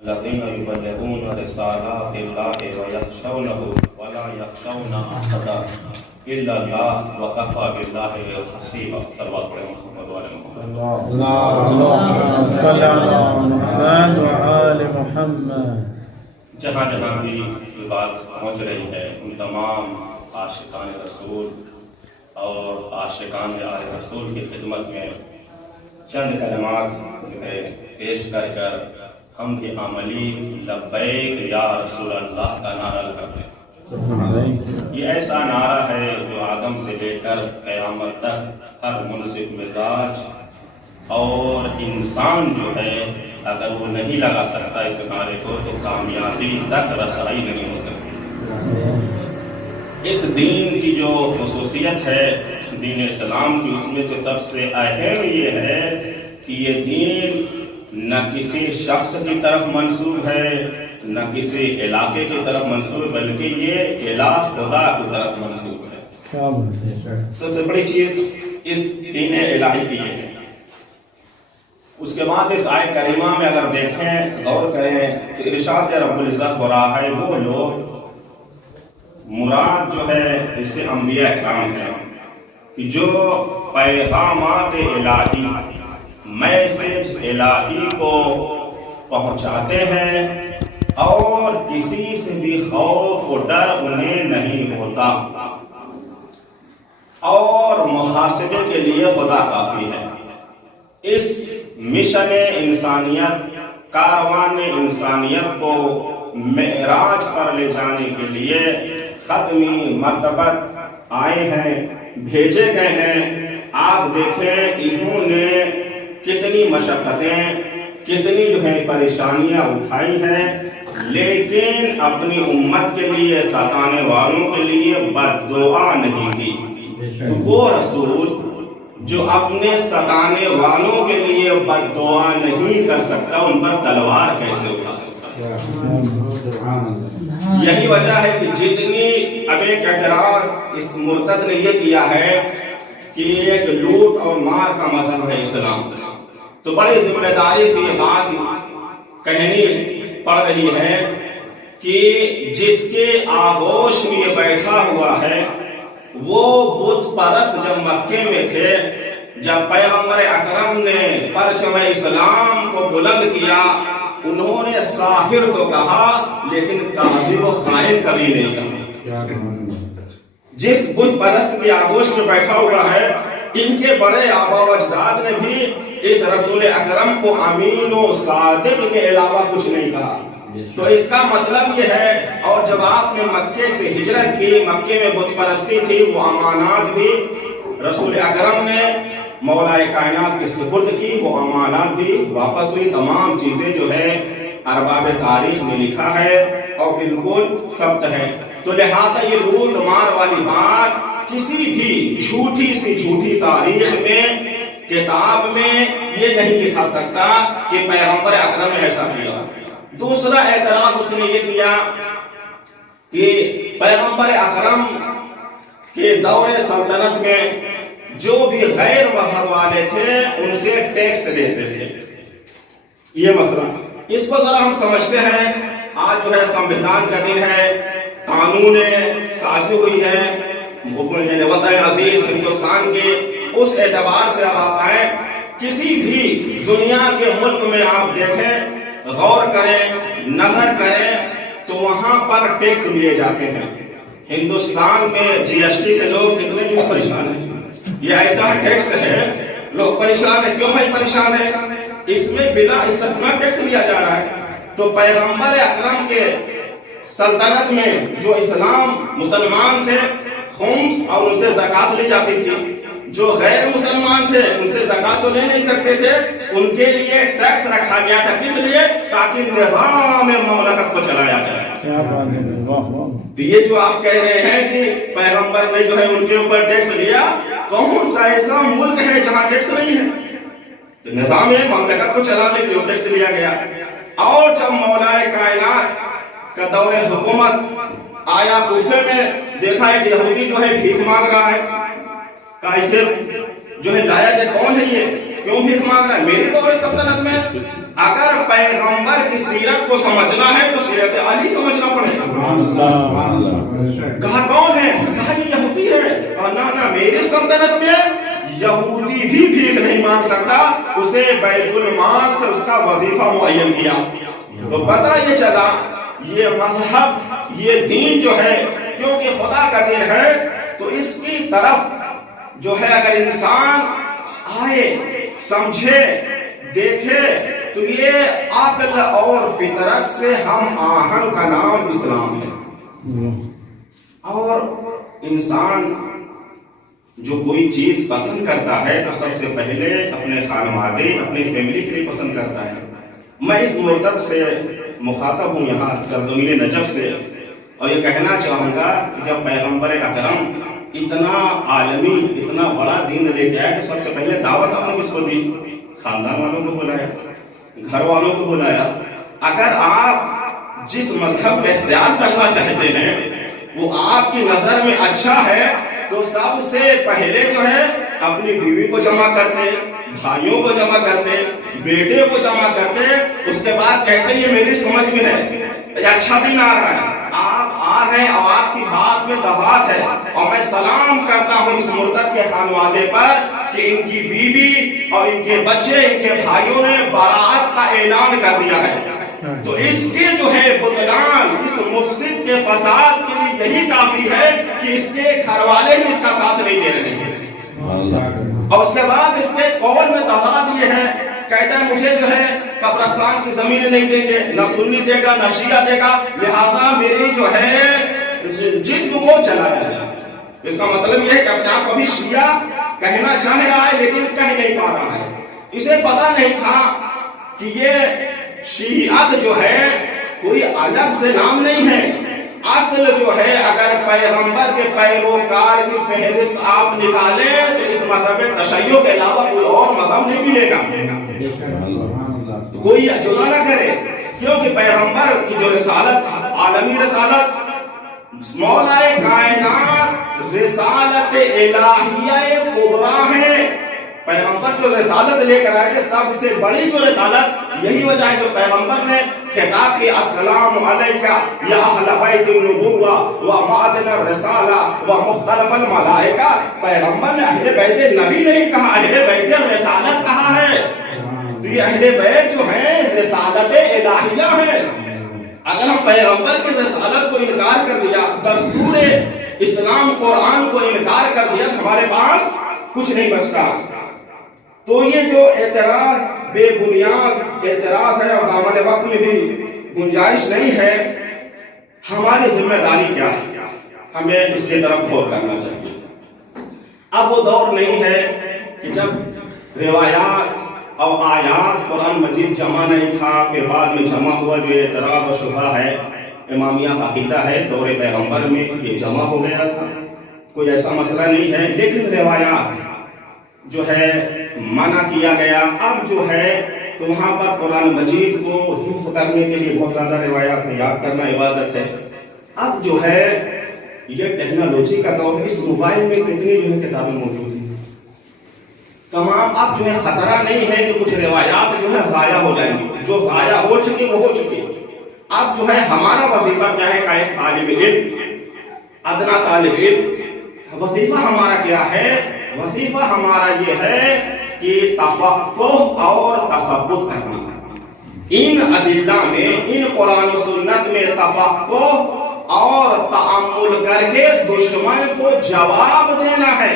الذين يبلغون رسالات الله ويخشونه ولا يخشون أحدا إلا الله وكفى بالله حسيبا صلى الله عليه وسلم. اللهم صل على محمد وآل محمد. جہاں جہاں بھی یہ بات پہنچ رہی ہے ان تمام عاشقان رسول اور عاشقان آل رسول کی خدمت میں چند کلمات جو ہے پیش کر ہم بھی عملی لبیک یا رسول اللہ کا نعرہ لگاتے ہیں. یہ ایسا نعرہ ہے جو آدم سے لے کر قیامت تک ہر منصف مزاج اور انسان جو ہے اگر وہ نہیں لگا سکتا اس نعرے کو تو کامیابی تک رسائی نہیں ہو سکتی. اس دین کی جو خصوصیت ہے دین اسلام کی، اس میں سے سب سے اہم یہ ہے کہ یہ دین نہ کسی شخص کی طرف منسوب ہے نہ کسی علاقے کی طرف منسوب ہے، بلکہ یہ الہ خدا کی طرف منسوب ہے. سب سے بڑی چیز اس دین الہی کی یہ ہے. اس کے بعد اس آیت کریمہ میں اگر دیکھیں غور کریں تو ارشاد رب العزت ہو رہا ہے وہ لوگ، مراد جو ہے اس سے انبیاء کرام ہیں جو پیغامات الہی میسج الہی کو پہنچاتے ہیں اور کسی سے بھی خوف و ڈر انہیں نہیں ہوتا اور محاسبے کے لیے خدا کافی ہے. اس مشن انسانیت، کاروان انسانیت کو معراج پر لے جانے کے لیے ختمی مرتبہ آئے ہیں، بھیجے گئے ہیں. آپ دیکھیں انہوں نے کتنی مشقتیں، کتنی جو ہے پریشانیاں اٹھائی ہیں، لیکن اپنی امت کے لیے، ستانے والوں کے لیے بد دعا نہیں کی. وہ رسول جو اپنے ستانے والوں کے لیے بد دعا نہیں کر سکتا، ان پر تلوار کیسے اٹھا سکتا؟ یہی وجہ ہے کہ جتنی اب ایک اعتراض اس مرتد نے یہ کیا ہے کہ ایک لوٹ اور مار کا مذہب ہے اسلام، تو بڑی ذمہ داری سے یہ بات کہنی پڑ رہی ہے کہ جس کے آغوش میں یہ بیٹھا ہوا ہے وہ بت پرست جب مکے میں تھے، جب پیغمبر اکرم نے پرچم اسلام کو بلند کیا، انہوں نے ساحر تو کہا لیکن کاذب و خائن کبھی نہیں کہا. جس بت پرست کے آغوش میں بیٹھا ہوا ہے، ان کے بڑے آبا و اجداد نے بھی اس رسول اکرم کو امین و صادق کے علاوہ کچھ نہیں کہا. تو اس کا مطلب یہ ہے، اور جب آپ نے مکے سے ہجرت کی، مکے میں بت پرستی تھی، وہ امانات بھی رسول اکرم نے مولا کائنات کی سپرد کی، وہ امانات بھی واپس ہوئی. تمام چیزیں جو ہے ارباب تاریخ میں لکھا ہے اور بالکل ثبت ہے. تو لہذا یہ لوٹ مار والی بات کسی بھی جھوٹی سے جھوٹی تاریخ میں، کتاب میں یہ نہیں لکھا سکتا کہ پیغمبر اکرم نے ایسا کیا. دوسرا اعتراض اس نے یہ کیا کہ پیغمبر اکرم کے دور سلطنت میں جو بھی غیر مذہب والے تھے ان سے ٹیکس لیتے تھے. یہ مسئلہ اس کو ذرا ہم سمجھتے ہیں. آج جو ہے سنویدھان کا دن ہے، قانون سازی ہوئی ہے وطن عزیز ہندوستان کے. اس اعتبار سے اب آپ آئیں، کسی بھی دنیا کے ملک میں آپ دیکھیں، غور کریں، نظر کریں تو وہاں پر ٹیکس لیے جاتے ہیں. ہندوستان میں جی ایس ٹی سے لوگ کتنے لوگ پریشان ہیں. یہ ایسا ٹیکس ہے، لوگ پریشان ہیں. کیوں بھائی پریشان ہیں؟ اس میں بلا استثناء ٹیکس لیا جا رہا ہے. تو پیغمبر اکرم کے سلطنت میں جو اسلام مسلمان تھے خمس اور ان سے زکات لی جاتی تھی، جو غیر مسلمان تھے ان سے زکات تو لے نہیں سکتے تھے، ان کے لیے ٹیکس رکھا گیا تھا. کس لیے؟ تاکہ نظام مملکت کو چلایا جائے. تو یہ جو آپ کہہ رہے ہیں کہ پیغمبر نے جو ہے ان کے اوپر ٹیکس لیا، کون سا ایسا ملک ہے جہاں ٹیکس نہیں ہے؟ تو نظام مملکت کو چلانے کے لیے ٹیکس لیا گیا. اور جب مولا کائنات کا دور حکومت آیا، کوفے میں دیکھا ہے کہ یہودی جو ہے بھیک مانگ رہا ہے. کیسے جو ہے لایا جائے؟ کون ہے یہ؟ کیوں بھیک مانگ رہا ہے میری دور سلطنت میں؟ اگر پیغمبر کی سیرت کو سمجھنا ہے تو سیرت علی سمجھنا پڑے گا۔ کہا کون ہے؟ کہا یہ یہودی ہے۔ نہ میری سلطنت میں یہودی بھی بھیک نہیں مانگ سکتا، اسے بیت المال سے اس کا وظیفہ معین کیا۔ تو پتہ یہ چلا یہ مذہب، یہ دین جو ہے کیونکہ خدا کا دین ہے تو اس کی طرف جو ہے اگر انسان آئے، سمجھے، دیکھے تو یہ عقل اور فطرت سے ہم آہنگ کا نام اسلام ہے۔ اور انسان جو کوئی چیز پسند کرتا ہے تو سب سے پہلے اپنے خانوادے، اپنی فیملی کے لیے پسند کرتا ہے۔ میں اس مرتد سے مخاطب ہوں یہاں سرزمین نجف سے، اور یہ کہنا چاہوں گا کہ جب پیغمبر اکرم اتنا عالمی، اتنا بڑا دین لے کے آئے تو سب سے پہلے دعوت آپ نے کس کو دی؟ خاندان والوں کو بلایا، گھر والوں کو بلایا۔ اگر آپ جس مذہب کا اختیار کرنا چاہتے ہیں وہ آپ کی نظر میں اچھا ہے تو سب سے پہلے جو ہے اپنی بیوی کو جمع کرتے، بھائیوں کو جمع کرتے، بیٹے کو جمع کرتے، اس کے بعد کہتے یہ میری سمجھ میں ہے، یہ اچھا دن آ رہا ہے، آپ آ رہے ہیں اور آپ کی بات میں دعوت ہے، اور میں سلام کرتا ہوں اس مرتد کے خانوادے پر کہ ان کی بیوی اور ان کے بچے، ان کے بھائیوں نے براءت کا اعلان کر دیا ہے۔ تو اس کے جو ہے بطلان، اس مفسد کے فساد کے لیے یہی کافی ہے کہ اس کے گھر والے بھی اس کا ساتھ نہیں دے رہے ہیں۔ اور اس کے بعد اس کے قول میں تضاد یہ ہے، کہتا ہے مجھے جو ہے قبرستان کی زمین نہیں دیں گے، نہ سنی دے گا نہ شیعہ دے گا، لہذا میری جو ہے جسم کو جلایا جائے۔ اس کا مطلب یہ ہے کہ اپنے آپ ابھی شیعہ کہنا چاہ رہا ہے لیکن کہہ نہیں پا رہا ہے۔ اسے پتا نہیں تھا کہ یہ شیعت جو ہے کوئی الگ سے نام نہیں ہے، اصل جو ہے اگر پیغمبر کے پیروکار کی فہرست آپ نکالیں تو اس مذہب تشیع کے علاوہ کوئی اور مذہب نہیں ملے گا۔ کوئی جدا نہ کرے، کیونکہ پیغمبر کی جو رسالت، عالمی رسالت، مولا کائنات رسالت الہیہ کبریٰ ہے۔ پیغمبر جو رسالت لے کر آئے تھے سب سے بڑی جو رسالت، یہی وجہ ہے جو پیغمبر نے خطاب کی السلام علیکہ یا اہل بیت النبوہ و معدن الرسالہ و مختلف الملائکہ، پیغمبر نے اہل بیت نبی نہیں کہا، اہل بیت رسالت کہا ہے۔ تو یہ اہل بیت جو ہے رسالت الہیہ ہے۔ اگر ہم پیغمبر کی رسالت کو انکار کر دیا، دستور اسلام قرآن کو انکار کر دیا تو ہمارے پاس کچھ نہیں بچتا۔ تو یہ جو اعتراض بے بنیاد اعتراض ہے اور دامن وقت میں بھی گنجائش نہیں ہے، ہماری ذمہ داری کیا ہے؟ ہمیں اس کی طرف غور کرنا چاہیے۔ اب وہ دور نہیں ہے کہ جب روایات اور آیات قرآن مجید جمع نہیں تھا، پھر بعد میں جمع ہوا۔ جو اعتراض اور شبہ ہے، امامیہ کا عقیدہ ہے دور پیغمبر میں یہ جمع ہو گیا تھا، کوئی ایسا مسئلہ نہیں ہے، لیکن روایات جو ہے منع کیا گیا۔ اب جو ہے تو وہاں پر قرآن مجید کو حفظ کرنے کے لیے بہت زیادہ روایات کو یاد کرنا عبادت ہے۔ اب جو ہے یہ ٹیکنالوجی کا دور ہے، اس موبائل میں کتنی جو ہے کتابیں موجود ہیں تمام۔ اب جو ہے خطرہ نہیں ہے کہ کچھ روایات جو ہے ضائع ہو جائیں گی، جو ضائع ہو چکی وہ ہو چکی۔ اب جو ہے ہمارا وظیفہ کیا ہے؟ کہ طالب علم، ادنا طالب علم، وظیفہ ہمارا کیا ہے؟ وظیفہ ہمارا یہ ہے کہ تفقہ اور تثبت کرنا، ان ادلہ میں، ان قرآن و سنت میں تفقہ اور تأمل کر کے دشمن کو جواب دینا ہے۔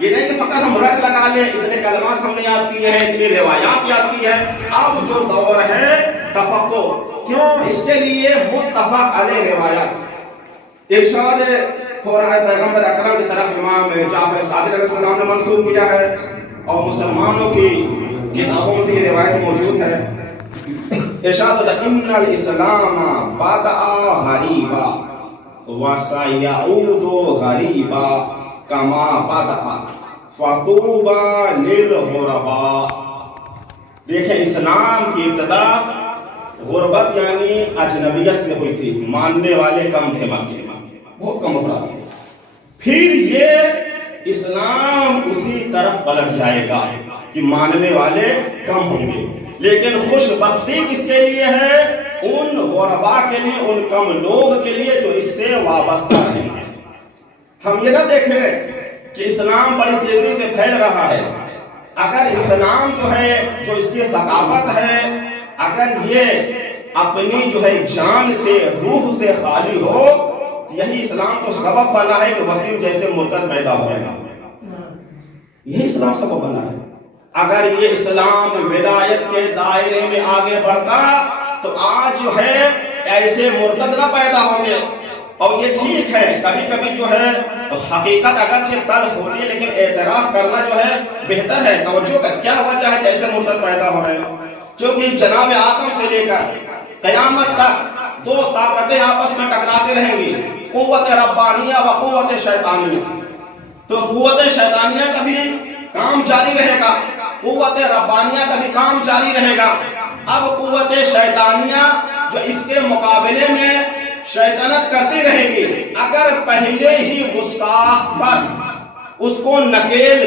یہ نہیں کہ فقط ہم رٹ لگا لیں، اتنے کلمات ہم نے یاد کیے ہیں، اتنی روایات یاد کی ہے۔ اب جو دور ہے تفقہ، کیوں؟ اس کے لیے متفق علیہ روایات ارشاد ہو رہا ہے پیغمبر اکرم کی طرف، امام جعفر صادق علیہ السلام نے منسوب کیا ہے، اور مسلمانوں کی کتابوں میں یہ روایت موجود ہے۔ ارشاد ہوتا ہے ان الاسلام بدأ غریبا وسیعود غریبا کما بدأ فطوبى للغرباء۔ دیکھیں اسلام کی ابتدا غربت یعنی اجنبیت سے ہوئی تھی، ماننے والے کم تھے، مکے بہت کم افراد تھے۔ پھر یہ اسلام اسی طرف پلٹ جائے گا کہ ماننے والے کم ہوں گے، لیکن خوش بختی کس کے لیے ہے؟ ان غربا کے لیے، ان کم لوگ کے لیے جو اس سے وابستہ ہیں۔ ہم یہ نہ دیکھیں کہ اسلام بڑی تیزی سے پھیل رہا ہے، اگر اسلام جو ہے، جو اس کی ثقافت ہے، اگر یہ اپنی جو ہے جان سے، روح سے خالی ہو، یہی اسلام تو سبب بنا ہے کہ وسیم جیسے مرتد پیدا ہوئے ہیں۔ یہی اسلام سبب بنا ہے۔ اگر یہ اسلام ولایت کے دائرے میں آگے بڑھتا تو آج جو ہے ایسے مرتد نہ پیدا ہوں گے۔ اور یہ ٹھیک ہے، کبھی کبھی جو ہے حقیقت اگرچہ تلخ ہوتی ہے، لیکن اعتراف کرنا جو ہے بہتر ہے۔ توجہ کر، کیا وجہ ہے ایسے مرتد پیدا ہو رہے ہیں؟ کیونکہ جناب آدم سے لے کر قیامت تک دو طاقتیں آپس میں ٹکراتے رہیں گی، قوت ربانیہ و قوت شیطانیہ۔ تو قوت شیطانیہ کا بھی کام جاری رہے گا، قوت ربانیہ کا بھی کام جاری رہے گا۔ اب قوت شیطانیہ جو اس کے مقابلے میں شیطنت کرتی رہے گی، اگر پہلے ہی گستاخ پر اس کو نکیل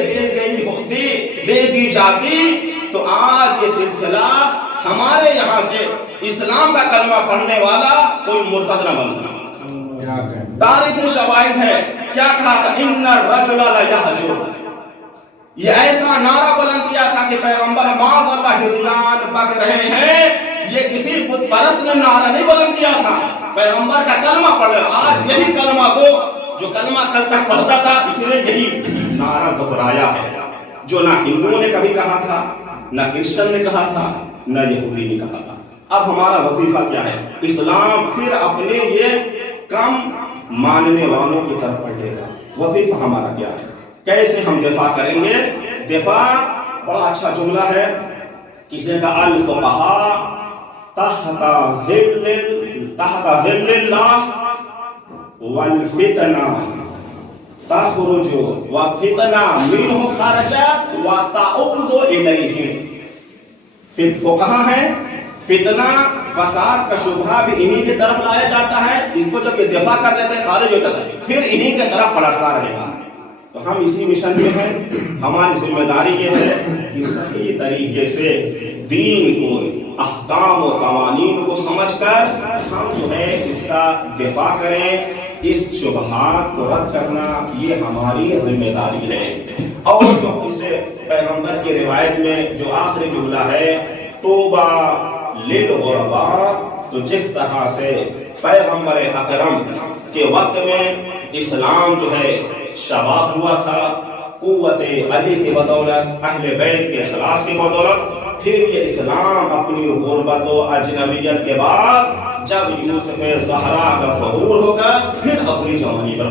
دے دی جاتی تو آج یہ سلسلہ ہمارے یہاں سے اسلام کا کلمہ پڑھنے والا کوئی مرتد نہ بنتا۔ تاریخ شواہد ہے، کیا کہا تھا؟ ان الرجل لیہجر، یہ ایسا نعرہ بلند کیا تھا کہ پیغمبر معاذ اللہ ہذیان بک رہے ہیں، یہ کسی بت پرست نے نعرہ نہیں بلند کیا تھا، پیغمبر کا کلمہ پڑھ رہے۔ آج یہی کلمہ کو جو کلمہ کل تک پڑھتا تھا، اس نے یہی نعرہ دہرایا ہے، جو نہ ہندوؤں نے کبھی کہا تھا، نہ کرسچن نے کہا تھا، نہ یہودی نے کہا تھا۔ اب ہمارا وظیفہ کیا ہے؟ اسلام پھر اپنے یہ کم ماننے والوں کی طرف بڑھے گا۔ وظیفہ ہمارا کیا ہے؟ کیسے ہم دفاع کریں گے؟ دفاع بڑا اچھا جملہ ہے، کسی کا الفقہاء تحت ظل اللہ والفتنہ تخرج وفتنہ منہ خرجت وتعود الیہ۔ فقہاء ہے، فتنہ فساد کا شبہہ بھی انہی کی طرف لایا جاتا ہے، اس کو جب یہ دفاع کر دیتے ہیں خارج ہو جاتا ہے، پھر انہی کی طرف پلٹتا رہے گا۔ تو ہم اسی مشن میں ہیں، ہماری ذمہ داری یہ ہے کہ صحیح طریقے سے دین کو، احکام و قوانین کو سمجھ کر ہم جو ہے اس کا دفاع کریں، اس شبہات کو رد کرنا یہ ہماری ذمہ داری ہے۔ اور جو اسے پیغمبر کی روایت میں جو آخری جملہ ہے، توبہ للغرباء، تو جس طرح سے پیغمبر اکرم کے وقت میں اسلام جو ہے شباب ہوا تھا، قوت علی کی بدولت، اہل بیت کے اخلاص کی بدولت، پھر یہ اسلام اپنی غربت و اجنبیت کے بعد جب یوسف زہرا کا ظہور ہوگا، پھر اپنی جوانی پر